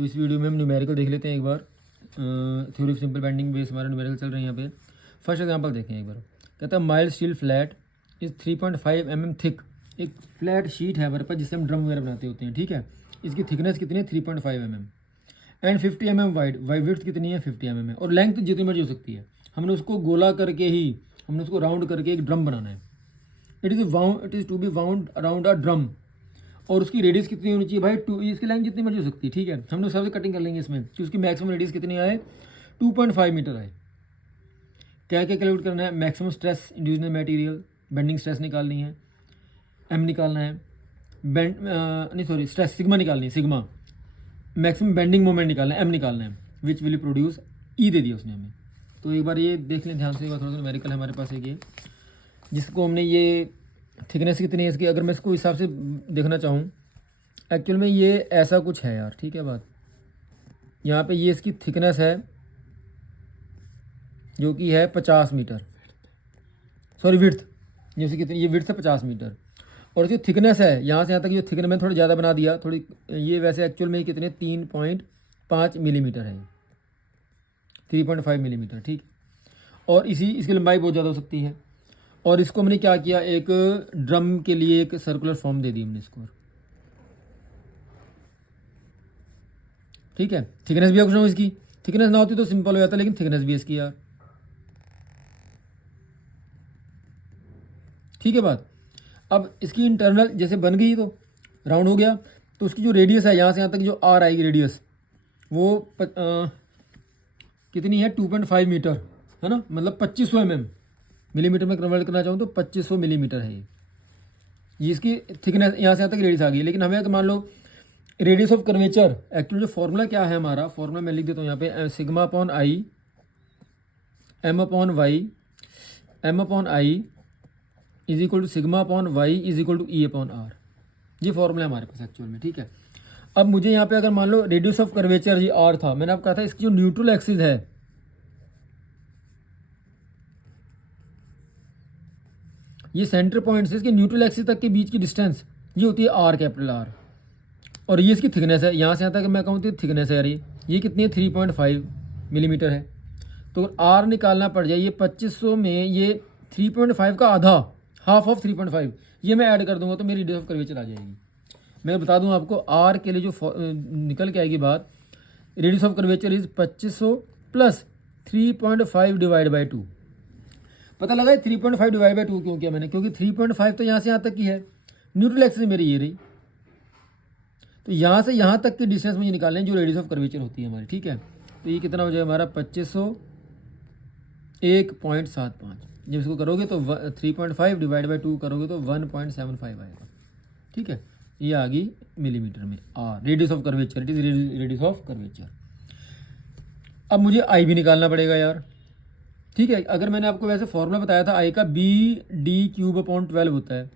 तो इस वीडियो में हम न्यूमेरिकल देख लेते हैं एक बार। Theory of simple bending base हमारा न्यूमेरिकल चल रहे हैं यहाँ पे। फर्स्ट एग्जांपल देखें एक बार। कहता है mild steel flat is 3.5 mm thick. एक फ्लैट शीट है हमारे पास जिससे हम ड्रम वगैरह बनाते होते हैं, ठीक है। इसकी थिकनेस कितनी है 3.5 mm and 50 mm wide. Width कितनी है 50 mm है और लेंथ जितनी मर्जी हो सकती है। हमने उसको गोला करके ही हमने उसको राउंड करके एक ड्रम बनाना है। It is to be wound around a drum और उसकी रेडियस कितनी होनी चाहिए भाई 2। इसकी लाइन जितनी मर्जी हो सकती है, ठीक है। हमने उस हिसाब से कटिंग कर लेंगे इसमें कि उसकी मैक्सिमम रेडियस कितनी आए 2.5 मीटर आए। क्या क्या कैलकुलेट करना है, maximum stress induced in material, bending stress निकालनी है, एम निकालना है, स्ट्रेस सिग्मा निकालनी है, सिग्मा मैक्सिमम बेंडिंग मोमेंट निकालना है, एम निकालना है, विच विल प्रोड्यूस ई दे दिया उसने हमें। तो एक बार ये देख लें ध्यान से, एक बार थोड़ा सा न्यूमेरिकल है हमारे पास एक ये जिसको हमने ये थिकनेस कितनी है इसकी, अगर मैं इसको हिसाब से देखना चाहूँ एक्चुअल में ये ऐसा कुछ है यार, ठीक है बात। यहाँ पे ये इसकी थिकनेस है जो कि है 50 मीटर, सॉरी विड्थ, जैसे कितनी ये विड्थ है 50 मीटर और इसकी थिकनेस है यहाँ से यहाँ तक जो थिकनेस मैंने थोड़ा ज़्यादा बना दिया थोड़ी, ये वैसे एक्चुअल में कितने 3.5 मिलीमीटर है, 3.5 मिलीमीटर, ठीक। और इसकी लंबाई बहुत ज़्यादा हो सकती है और इसको हमने क्या किया, एक ड्रम के लिए एक सर्कुलर फॉर्म दे दी हमने इसको, ठीक है। थिकनेस भी कुछ ना हो, इसकी थिकनेस ना होती तो सिंपल हो जाता, लेकिन थिकनेस भी इसकी यार, ठीक है बात। अब इसकी इंटरनल जैसे बन गई तो राउंड हो गया, तो उसकी जो रेडियस है यहाँ से यहाँ तक जो आर आएगी रेडियस वो कितनी है 2.5 मीटर है ना, मतलब 2500 mm, मिलीमीटर में कन्वर्ट करना चाहूँ तो 2500 मिलीमीटर है ये इसकी थिकनेस। यहाँ से यहाँ तक रेडियस आ गई, लेकिन हमें अगर मान लो रेडियस ऑफ कर्वेचर, एक्चुअली जो फॉर्मूला क्या है हमारा, फॉर्मूला मैं लिख देता हूँ यहाँ पे, sigma upon I M upon Y, M upon I is equal to sigma upon Y is equal to E upon R. ये फॉर्मूला है हमारे पास एक्चुअल में, ठीक है। अब मुझे यहाँ पे अगर मान लो रेडियस ऑफ कर्वेचर ये आर था, मैंने आपको कहा था इसकी जो न्यूट्रल एक्सिस है, ये सेंटर पॉइंट से इसके न्यूट्रल एक्सिस तक के बीच की डिस्टेंस ये होती है आर, कैपिटल आर, और ये इसकी थिकनेस है। यहाँ से यहाँ तक मैं कहूँ तो थिकनेस है यार, ये कितनी है 3.5 मिलीमीटर है। तो आर निकालना पड़ जाए, ये 2500 में ये 3.5 का आधा, हाफ ऑफ 3.5, ये मैं ऐड कर दूंगा तो मेरी रेडियस ऑफ कर्वेचर आ जाएगी। मैं बता दूं आपको आर के लिए जो निकल के आएगी बात, radius of curvature is 2500 plus 3.5 divide by 2। पता लगा 3.5 डिवाइड बाई 2 क्यों किया मैंने, क्योंकि 3.5 तो यहाँ से यहाँ तक की है, न्यूट्रल एक्सिस मेरी ये रही, तो यहाँ से यहाँ तक की डिस्टेंस मुझे निकालनी है जो रेडियस ऑफ कर्वेचर होती है हमारी, ठीक है। तो ये कितना हो जाएगा हमारा 2500 1.75, जब इसको करोगे तो 3.5 डिवाइड बाई 2 करोगे तो 1.75 आएगा, ठीक है। ये आ गई मिलीमीटर में R, radius of curvature, it is radius of curvature. अब मुझे आई भी निकालना पड़ेगा यार, ठीक है। अगर मैंने आपको वैसे फॉर्मूला बताया था आई का BD³ अपॉन 12 होता है,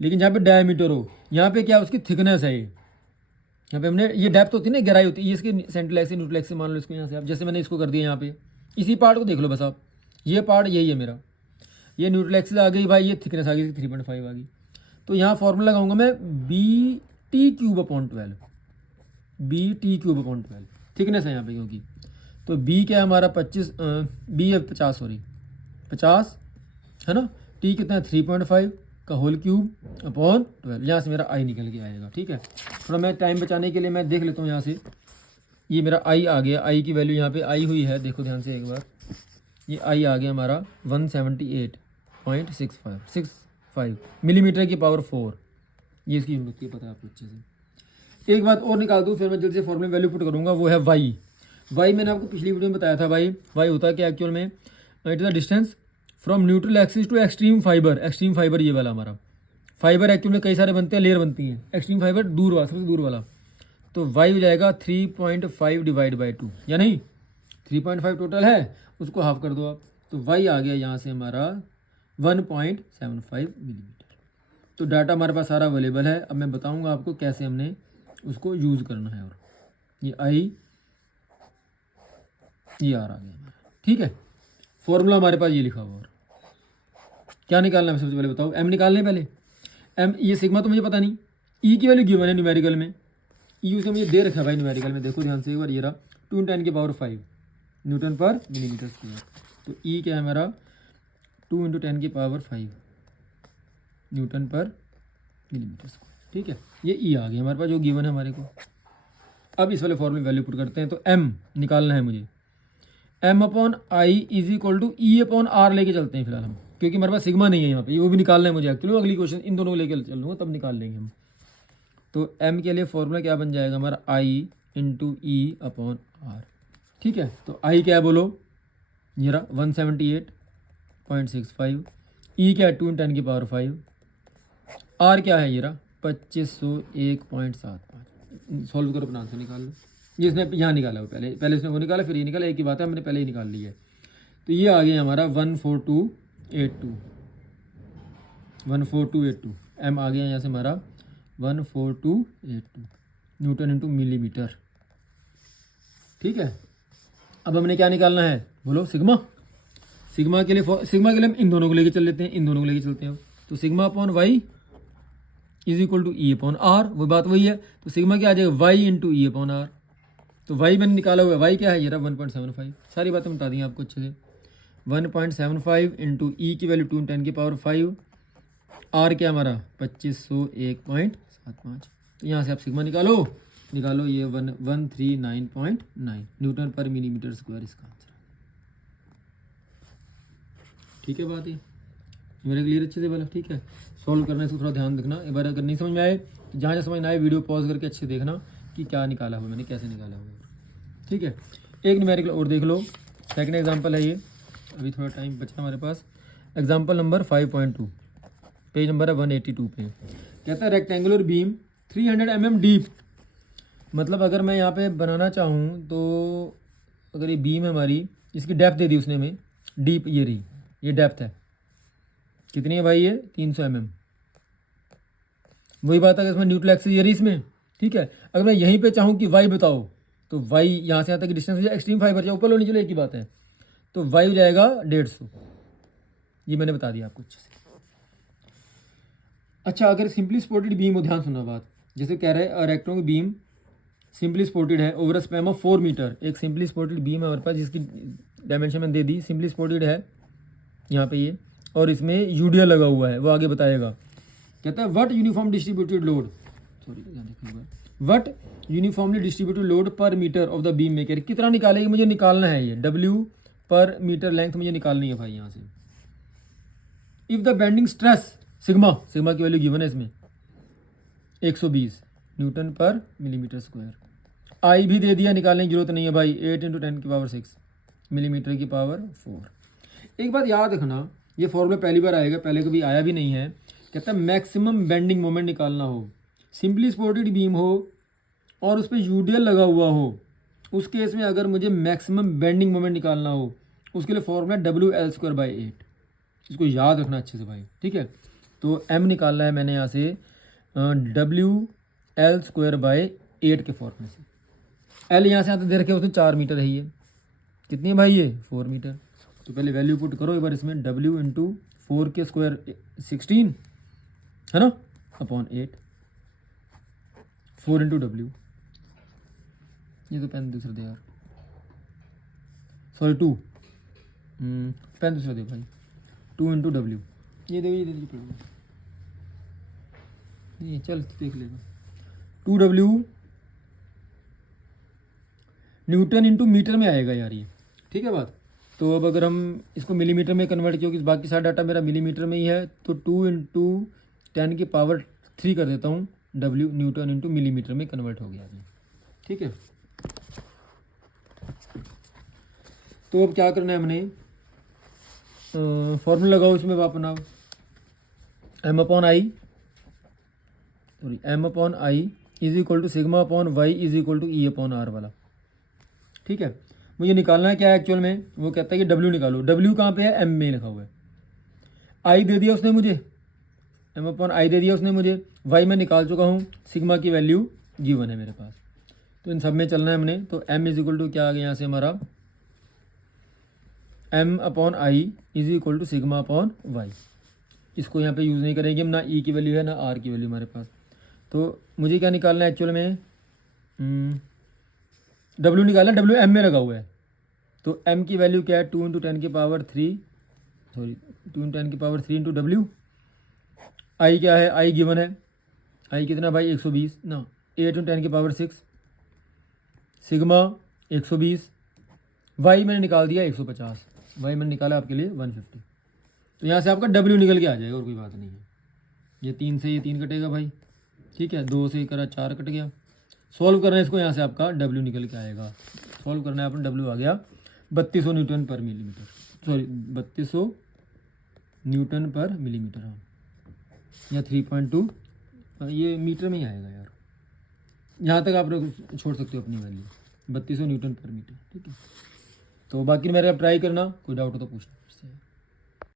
लेकिन जहाँ पे डायमीटर हो, यहाँ पे क्या उसकी थिकनेस है, ये यहाँ पे हमने ये डेप्थ होती है ना, गहराई होती है, ये इसकी सेंट्रल एक्सिस न्यूट्रल एक्सिस मान लो इसको, यहाँ से आप जैसे मैंने इसको कर दिया यहाँ पे, इसी पार्ट को देख लो बस आप, ये पार्ट यही है मेरा, ये न्यूट्रल एक्सिस आ गई भाई, ये थिकनेस आ गई 3.5 आ गई। तो यहाँ फॉर्मूला लगाऊंगा मैं BT³ upon 12, BT³ upon 12 thickness है यहाँ पे, क्योंकि तो B क्या है हमारा 50 है ना, T कितना है 3.5 का होल क्यूब अपॉन 12, यहाँ से मेरा आई निकल के आएगा, ठीक है। थोड़ा मैं टाइम बचाने के लिए मैं देख लेता हूँ यहाँ से, ये मेरा आई आ गया, आई की वैल्यू यहाँ पे आई हुई है, देखो ध्यान से एक बार, ये आई आ गया हमारा 178.65 मिलीमीटर की पावर 4, ये इसकी यूनिट होती है, पता है आपको अच्छे से। एक बात और निकाल दूँ फिर मैं जल्दी से फॉर्मूले वैल्यू पुट करूँगा, वो है वाई। वाई मैंने आपको पिछली वीडियो में बताया था भाई, वाई होता है कि एक्चुअल में it is the distance from neutral axis to extreme fibre. Extreme fibre ये वाला हमारा फाइबर एक्चुअल में कई सारे बनते हैं, लेयर बनती हैं, एक्सट्रीम फाइबर दूर वाला, सबसे दूर वाला। तो वाई हो जाएगा 3.5 डिवाइड बाई 2, या नहीं 3.5 टोटल है, उसको हाफ कर दो आप, तो वाई आ गया यहाँ से हमारा 1.75 मिलीमीटर। तो डाटा हमारे पास सारा अवेलेबल है। अब मैं बताऊँगा आपको कैसे हमने उसको यूज़ करना है। और ये आई ये आर आ गया, ठीक है। फॉर्मूला हमारे पास ये लिखा हुआ, और क्या निकालना है सबसे पहले बताओ, एम निकालने पहले, एम ये सिग्मा तो मुझे पता नहीं, ई की वैल्यू गिवन है न्यूमेरिकल में, ई उसने मुझे दे रखा है भाई न्यूमेरिकल में, देखो ध्यान से एक बार, ये रहा 2×10⁵ न्यूटन पर मिलीमीटर स्क्वायर। तो ई क्या है हमारा 2×10⁵ न्यूटन पर मिलीमीटर स्क्वायर। ठीक है, ये ई आ गया हमारे पास जो गिवन है हमारे को। अब इस वाले फॉर्मूले वैल्यू पुट करते हैं। तो एम निकालना है मुझे, m/i is equal to E/r लेके चलते हैं फिलहाल हम, क्योंकि हमारे पास सिग्मा नहीं है यहाँ पे, वो भी निकालना है मुझे एक्चुअली। अगली क्वेश्चन इन दोनों को लेकर चल लूँगा तब निकाल लेंगे हम। तो m के लिए फॉर्मूला क्या बन जाएगा हमारा i × E/r। ठीक है, तो i क्या है बोलो, ये रहा 178.65, e क्या है 2×10⁵, r क्या है ये रहा 2501.75। सॉल्व करो अपना आंसर निकाल लो। ये इसने यहाँ निकाला हो, पहले इसने वो निकाला फिर ये निकाला, एक ही बात है, हमने पहले ही निकाल लिया है। तो ये आ गया हमारा 14282 एम आ गया यहाँ से हमारा 14282 न्यूटन इंटू मिलीमीटर। ठीक है, अब हमने क्या निकालना है बोलो, सिग्मा। सिग्मा के लिए हम इन दोनों को लेके चल लेते हैं, इन दोनों को लेके चलते हैं। तो सिग्मा/y इज इक्वल टू E/r, वो बात वही है। तो सिग्मा क्या आ जाएगा y × E/r। तो y मैंने निकाला हुआ है, y क्या है ये रहा 1.75। सारी बातें बता दी आपको अच्छे से। 1.75 इंटू ई की वैल्यू 2×10⁵, r क्या हमारा 2501.75। तो यहाँ से आप सिग्मा निकालो ये 139.9 न्यूटन पर मिलीमीटर स्क्वायर इसका आंसर। ठीक है, बात है मेरे क्लियर अच्छे से बोला। ठीक है, सॉल्व करने से थोड़ा ध्यान रखना, एक बार अगर नहीं समझ में आए तो जहाँ समझ में आए वीडियो पॉज करके अच्छे देखना कि क्या निकाला हुआ मैंने, कैसे निकाला हुआ। ठीक है, एक न्यूमेरिकल और देख लो, सेकंड एग्जांपल है ये, अभी थोड़ा टाइम बचा हमारे पास। एग्जांपल नंबर 5.2, पेज नंबर है 182 पे। कहता है रेक्टेंगुलर बीम 300 mm डीप। मतलब अगर मैं यहाँ पे बनाना चाहूँ तो अगर ये बीम है हमारी, इसकी डेप्थ दे दी उसने हमें, डीप ये रही, ये डेप्थ है, कितनी है भाई ये 300 mm। वही बात है इसमें न्यूट्रल एक्सिस ये रही इसमें। ठीक है, अगर मैं यहीं पे चाहूँ कि वाई बताओ, तो वाई यहाँ से यहाँ तक डिस्टेंस हो जाए, एक्सट्रीम फाइबर चाहे ऊपर लो नीचे लो एक ही बात है, तो वाई हो जाएगा 150। ये मैंने बता दिया आपको अच्छे से। अच्छा, अगर सिंपली सपोर्टेड बीम हो, ध्यान सुनना बात, जैसे कह रहे हैं रेक्टेंगुलर बीम सिंपली सपोर्टेड है over a span of 4 metre. एक सिंपली सपोर्टेड बीम है हमारे पास जिसकी डायमेंशन मैंने दे दी, सिंपली सपोर्टेड है यहाँ पे ये, और इसमें यूडीएल लगा हुआ है, वो आगे बताएगा। कहता है what uniform distributed load, what uniformly distributed load per meter of the beam maker. कितना निकालेगी मुझे निकालना है ये, W पर मीटर लेंथ मुझे निकालनी है भाई यहाँ से। If the bending stress sigma की वैल्यू गिवन है इसमें 120 न्यूटन पर मिलीमीटर स्क्वायर। आई भी दे दिया, निकालने की जरूरत नहीं है भाई, 8 × 10⁶ मिलीमीटर की पावर 4। एक बात याद रखना, ये फॉर्मूला पहली बार आएगा, पहले कभी आया भी नहीं है। कहता है मैक्सिमम बेंडिंग मोमेंट निकालना हो, सिंपली सपोर्टेड बीम हो और उस पर यूडीएल लगा हुआ हो, उस केस में अगर मुझे मैक्सिमम बेंडिंग मोमेंट निकालना हो, उसके लिए फॉर्मूला WL²/8। इसको याद रखना अच्छे से भाई। ठीक है, तो M निकालना है मैंने यहाँ से WL²/8 के फॉर्मूले से। L यहाँ से आता दे रखे उसने 4 मीटर है, ये कितनी है भाई ये 4 मीटर। तो पहले वैल्यू पुट करो एक बार इसमें, W × 4 के स्क्वायर 16 है ना अपॉन 8, 4 × W। ये तो पेन दूसरा दे यार, सॉरी 2, पेन दूसरा दे भाई, 2 × W। ये देखो ये देखिए ये चल देख लेगा, 2W न्यूटन इंटू मीटर में आएगा यार ये। ठीक है बात। तो अब अगर हम इसको मिलीमीटर में कन्वर्ट, क्योंकि बाकी सारा डाटा मेरा मिलीमीटर में ही है, तो 2 × 10⁻³ कर देता हूँ, W न्यूटन इंटू मिलीमीटर में कन्वर्ट हो गया अभी। ठीक है, तो अब क्या करना है हमने, फॉर्मूला लगाओ इसमें अपना, M/I इज इक्वल टू सिग्मा/y इज इक्वल टू E/r वाला। ठीक है, मुझे निकालना है क्या है एक्चुअल में, वो कहता है कि W निकालो। W कहाँ पे है, M में लिखा हुआ है। I दे दिया उसने मुझे, M/I दे दिया उसने मुझे, Y मैं निकाल चुका हूँ, सिग्मा की वैल्यू गिवन है मेरे पास। तो इन सब में चलना है हमने। तो M इज इक्वल टू क्या आ गया यहाँ से हमारा, M/I इज इक्वल टू सिग्मा/y। इसको यहाँ पे यूज़ नहीं करेंगे हम, ना E की वैल्यू है ना R की वैल्यू हमारे पास। तो मुझे क्या निकालना है एक्चुअल में, डब्ल्यू निकालना, डब्ल्यू एम में लगा हुआ है, तो एम की वैल्यू क्या है 2 × 10 की पावर 3, सॉरी 2 × 10 की पावर 3 × डब्ल्यू। आई क्या है, आई गिवन है, आई कितना भाई 120 ना, 8 × 10 की पावर 6, सिग्मा 120, वाई मैंने निकाल दिया 150, वाई मैंने निकाला आपके लिए 150। तो यहाँ से आपका डब्ल्यू निकल के आ जाएगा, और कोई बात नहीं है। ये 3 से ये 3 कटेगा भाई, ठीक है, 2 से ये करा 4 कट गया। सॉल्व करना है इसको, यहाँ से आपका डब्ल्यू निकल के आएगा। सॉल्व करना है अपन, डब्ल्यू आ गया 3200 न्यूटन पर मिलीमीटर, सॉरी 3200 न्यूटन पर मिलीमीटर, हाँ, या 3.2, ये मीटर में ही आएगा यार। यहाँ तक आप लोग छोड़ सकते हो अपनी वैल्यू, 3200 न्यूटन पर मीटर, ठीक है। तो बाकी मेरे आप ट्राई करना, कोई डाउट हो तो पूछना।